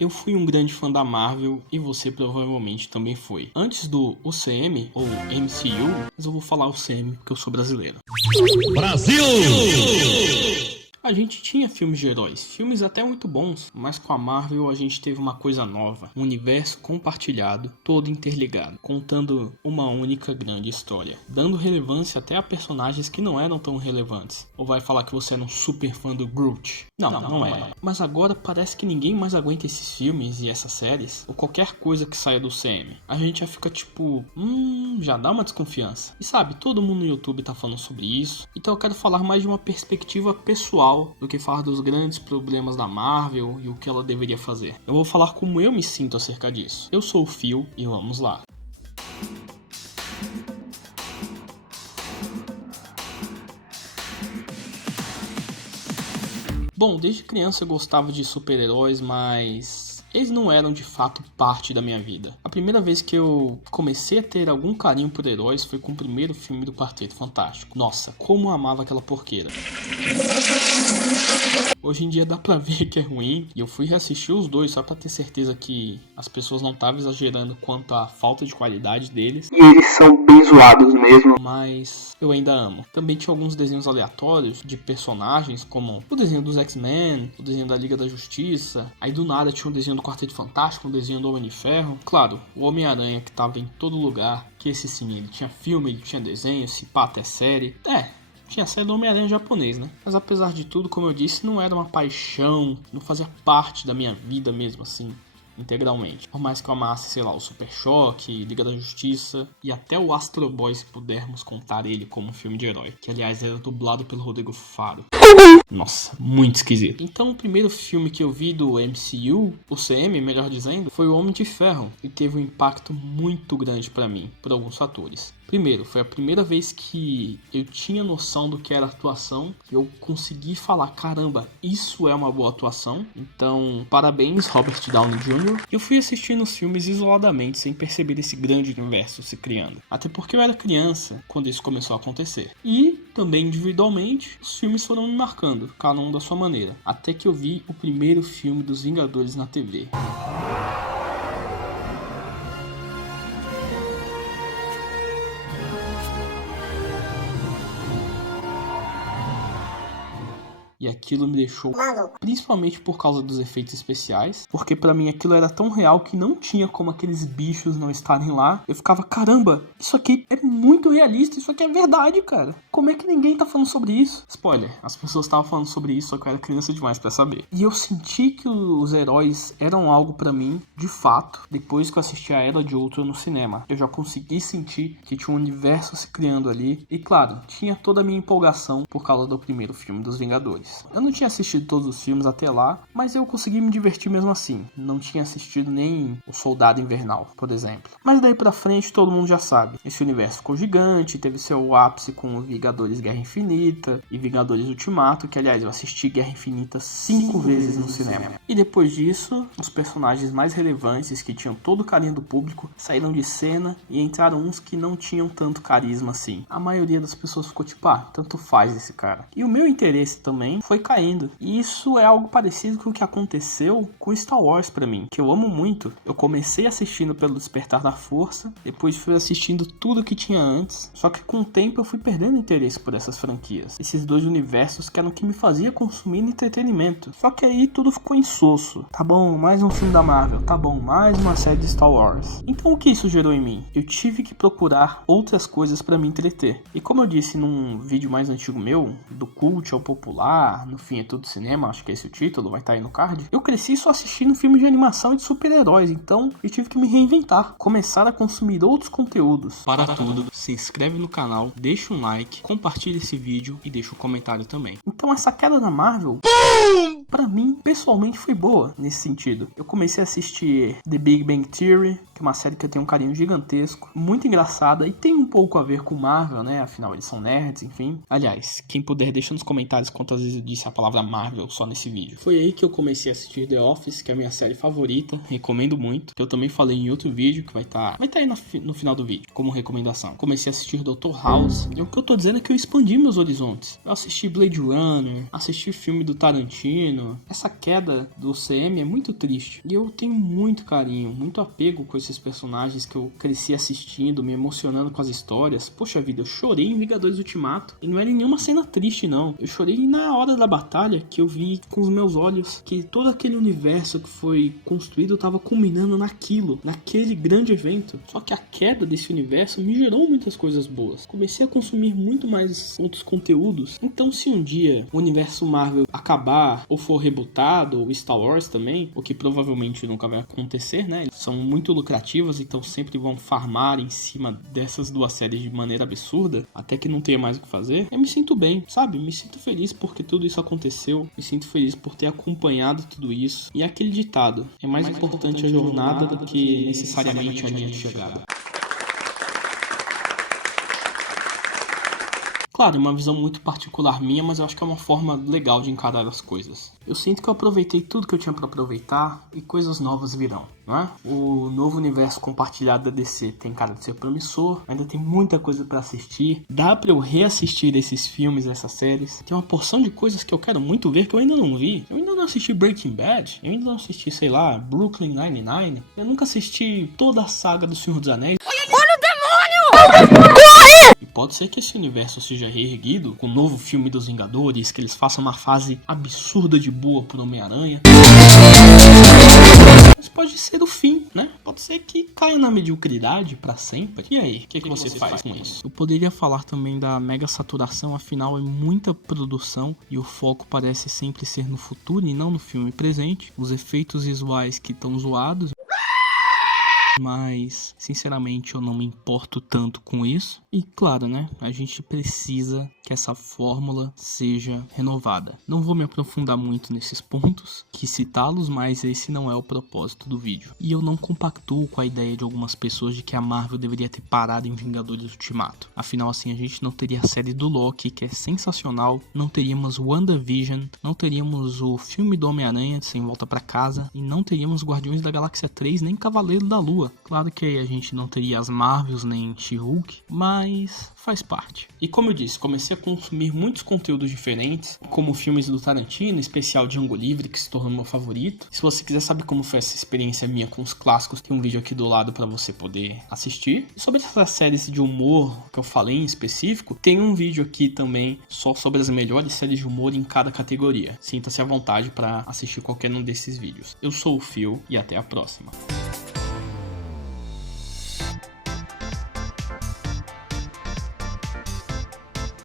Eu fui um grande fã da Marvel e você provavelmente também foi. Antes do UCM, ou MCU, mas eu vou falar UCM porque eu sou brasileiro. Brasil! A gente tinha filmes de heróis, filmes até muito bons, mas com a Marvel a gente teve uma coisa nova, um universo compartilhado, todo interligado, contando uma única grande história, dando relevância até a personagens que não eram tão relevantes. Ou vai falar que você era um super fã do Groot? Não é. Mas agora parece que ninguém mais aguenta esses filmes e essas séries, ou qualquer coisa que saia do CM. A gente já fica tipo, já dá uma desconfiança. E sabe, todo mundo no YouTube tá falando sobre isso, então eu quero falar mais de uma perspectiva pessoal do que falar dos grandes problemas da Marvel e o que ela deveria fazer. Eu vou falar como eu me sinto acerca disso. Eu sou o Phil e vamos lá. Bom, desde criança eu gostava de super-heróis, mas eles não eram de fato parte da minha vida. A primeira vez que eu comecei a ter algum carinho por heróis foi com o primeiro filme do Quarteto Fantástico. Nossa, como eu amava aquela porqueira. Hoje em dia dá pra ver que é ruim, e eu fui reassistir os dois só pra ter certeza que as pessoas não estavam exagerando quanto à falta de qualidade deles. E eles são bem zoados mesmo. Mas eu ainda amo. Também tinha alguns desenhos aleatórios de personagens, como o desenho dos X-Men, o desenho da Liga da Justiça. Aí do nada tinha um desenho do Quarteto Fantástico, um desenho do Homem de Ferro. Claro, o Homem-Aranha que tava em todo lugar, que esse sim, ele tinha filme, ele tinha desenho, se pá até série. Tinha saído do Homem-Aranha japonês, né? Mas apesar de tudo, como eu disse, não era uma paixão, não fazia parte da minha vida mesmo assim, integralmente. Por mais que eu amasse, sei lá, o Super Choque, Liga da Justiça e até o Astro Boy, se pudermos contar ele como um filme de herói. Que aliás era dublado pelo Rodrigo Faro. Nossa, muito esquisito. Então o primeiro filme que eu vi do MCU, o CM, melhor dizendo, foi o Homem de Ferro. E teve um impacto muito grande pra mim, por alguns fatores. Primeiro, foi a primeira vez que eu tinha noção do que era atuação. Eu consegui falar, caramba, isso é uma boa atuação. Então, parabéns, Robert Downey Jr. Eu fui assistindo os filmes isoladamente, sem perceber esse grande universo se criando. Até porque eu era criança quando isso começou a acontecer. E, também individualmente, os filmes foram me marcando, cada um da sua maneira. Até que eu vi o primeiro filme dos Vingadores na TV. E aquilo me deixou maluco, principalmente por causa dos efeitos especiais, porque pra mim aquilo era tão real que não tinha como aqueles bichos não estarem lá. Eu ficava, caramba, isso aqui é muito realista, isso aqui é verdade, cara. Como é que ninguém tá falando sobre isso? Spoiler, as pessoas estavam falando sobre isso, só que eu era criança demais pra saber. E eu senti que os heróis eram algo pra mim, de fato, depois que eu assisti a Era de Ultron no cinema. Eu já consegui sentir que tinha um universo se criando ali, e claro, tinha toda a minha empolgação por causa do primeiro filme dos Vingadores. Eu não tinha assistido todos os filmes até lá, mas eu consegui me divertir mesmo assim. Não tinha assistido nem O Soldado Invernal, por exemplo. Mas daí pra frente todo mundo já sabe. Esse universo ficou gigante, teve seu ápice com Vingadores Guerra Infinita e Vingadores Ultimato, que aliás eu assisti Guerra Infinita 5 vezes no cinema. E depois disso, os personagens mais relevantes que tinham todo o carinho do público saíram de cena e entraram uns que não tinham tanto carisma assim. A maioria das pessoas ficou tipo, tanto faz esse cara. E o meu interesse também foi caindo. E isso é algo parecido com o que aconteceu com Star Wars pra mim, que eu amo muito. Eu comecei assistindo pelo Despertar da Força, depois fui assistindo tudo que tinha antes, só que com o tempo eu fui perdendo interesse por essas franquias. Esses dois universos que eram o que me fazia consumir entretenimento. Só que aí tudo ficou insosso. Tá bom, mais um filme da Marvel. Tá bom, mais uma série de Star Wars. Então o que isso gerou em mim? Eu tive que procurar outras coisas pra me entreter. E como eu disse num vídeo mais antigo meu, do cult ao popular, no fim é tudo cinema, acho que esse é o título, vai estar aí no card. Eu cresci só assistindo filmes de animação e de super-heróis, então eu tive que me reinventar, começar a consumir outros conteúdos. Para tudo, se inscreve no canal, deixa um like, compartilha esse vídeo e deixa um comentário também. Então essa queda da Marvel, pra mim, pessoalmente foi boa nesse sentido. Eu comecei a assistir The Big Bang Theory, que é uma série que eu tenho um carinho gigantesco, muito engraçada e tem um pouco a ver com Marvel, né? Afinal, eles são nerds, enfim. Aliás, quem puder, deixa nos comentários quantas vezes eu disse a palavra Marvel só nesse vídeo. Foi aí que eu comecei a assistir The Office, que é a minha série favorita, recomendo muito. Que eu também falei em outro vídeo, que vai estar aí no final do vídeo, como recomendação. Comecei a assistir Dr. House, e o que eu tô dizendo é que eu expandi meus horizontes. Eu assisti Blade Runner, assisti filme do Tarantino, Tarantino, essa queda do CM é muito triste. E eu tenho muito carinho, muito apego com esses personagens que eu cresci assistindo, me emocionando com as histórias. Poxa vida, eu chorei em Vingadores Ultimato. E não era nenhuma cena triste, não. Eu chorei na hora da batalha, que eu vi com os meus olhos que todo aquele universo que foi construído estava culminando naquele grande evento. Só que a queda desse universo me gerou muitas coisas boas. Comecei a consumir muito mais outros conteúdos. Então, se um dia o universo Marvel acabar ou for rebutado, ou Star Wars também, o que provavelmente nunca vai acontecer, né? Eles são muito lucrativas, então sempre vão farmar em cima dessas duas séries de maneira absurda, até que não tenha mais o que fazer. Eu me sinto bem, sabe? Me sinto feliz porque tudo isso aconteceu. Me sinto feliz por ter acompanhado tudo isso. E aquele ditado: é mais importante a jornada do que necessariamente a linha de chegada. Claro, é uma visão muito particular minha, mas eu acho que é uma forma legal de encarar as coisas. Eu sinto que eu aproveitei tudo que eu tinha pra aproveitar e coisas novas virão, não é? O novo universo compartilhado da DC tem cara de ser promissor, ainda tem muita coisa pra assistir. Dá pra eu reassistir esses filmes, essas séries. Tem uma porção de coisas que eu quero muito ver que eu ainda não vi. Eu ainda não assisti Breaking Bad, eu ainda não assisti, sei lá, Brooklyn Nine-Nine. Eu nunca assisti toda a saga do Senhor dos Anéis. E pode ser que esse universo seja reerguido com o novo filme dos Vingadores, que eles façam uma fase absurda de boa pro Homem-Aranha. Mas pode ser o fim, né? Pode ser que caia na mediocridade pra sempre. E aí, o que você faz com isso? Eu poderia falar também da mega saturação, afinal é muita produção e o foco parece sempre ser no futuro e não no filme presente. Os efeitos visuais que estão zoados, mas sinceramente eu não me importo tanto com isso. E claro, né, a gente precisa que essa fórmula seja renovada. Não vou me aprofundar muito nesses pontos, que citá-los, mas esse não é o propósito do vídeo. E eu não compactuo com a ideia de algumas pessoas de que a Marvel deveria ter parado em Vingadores Ultimato. Afinal, assim, a gente não teria a série do Loki, que é sensacional, não teríamos WandaVision, não teríamos o filme do Homem-Aranha Sem Volta Pra Casa, e não teríamos Guardiões da Galáxia 3 nem Cavaleiro da Lua. Claro que aí a gente não teria as Marvels nem She-Hulk, mas faz parte. E como eu disse, comecei a consumir muitos conteúdos diferentes, como filmes do Tarantino, especial Django Livre, que se tornou meu favorito. Se você quiser saber como foi essa experiência minha com os clássicos, tem um vídeo aqui do lado para você poder assistir. E sobre essas séries de humor que eu falei em específico, tem um vídeo aqui também só sobre as melhores séries de humor em cada categoria. Sinta-se à vontade para assistir qualquer um desses vídeos. Eu sou o Phil e até a próxima.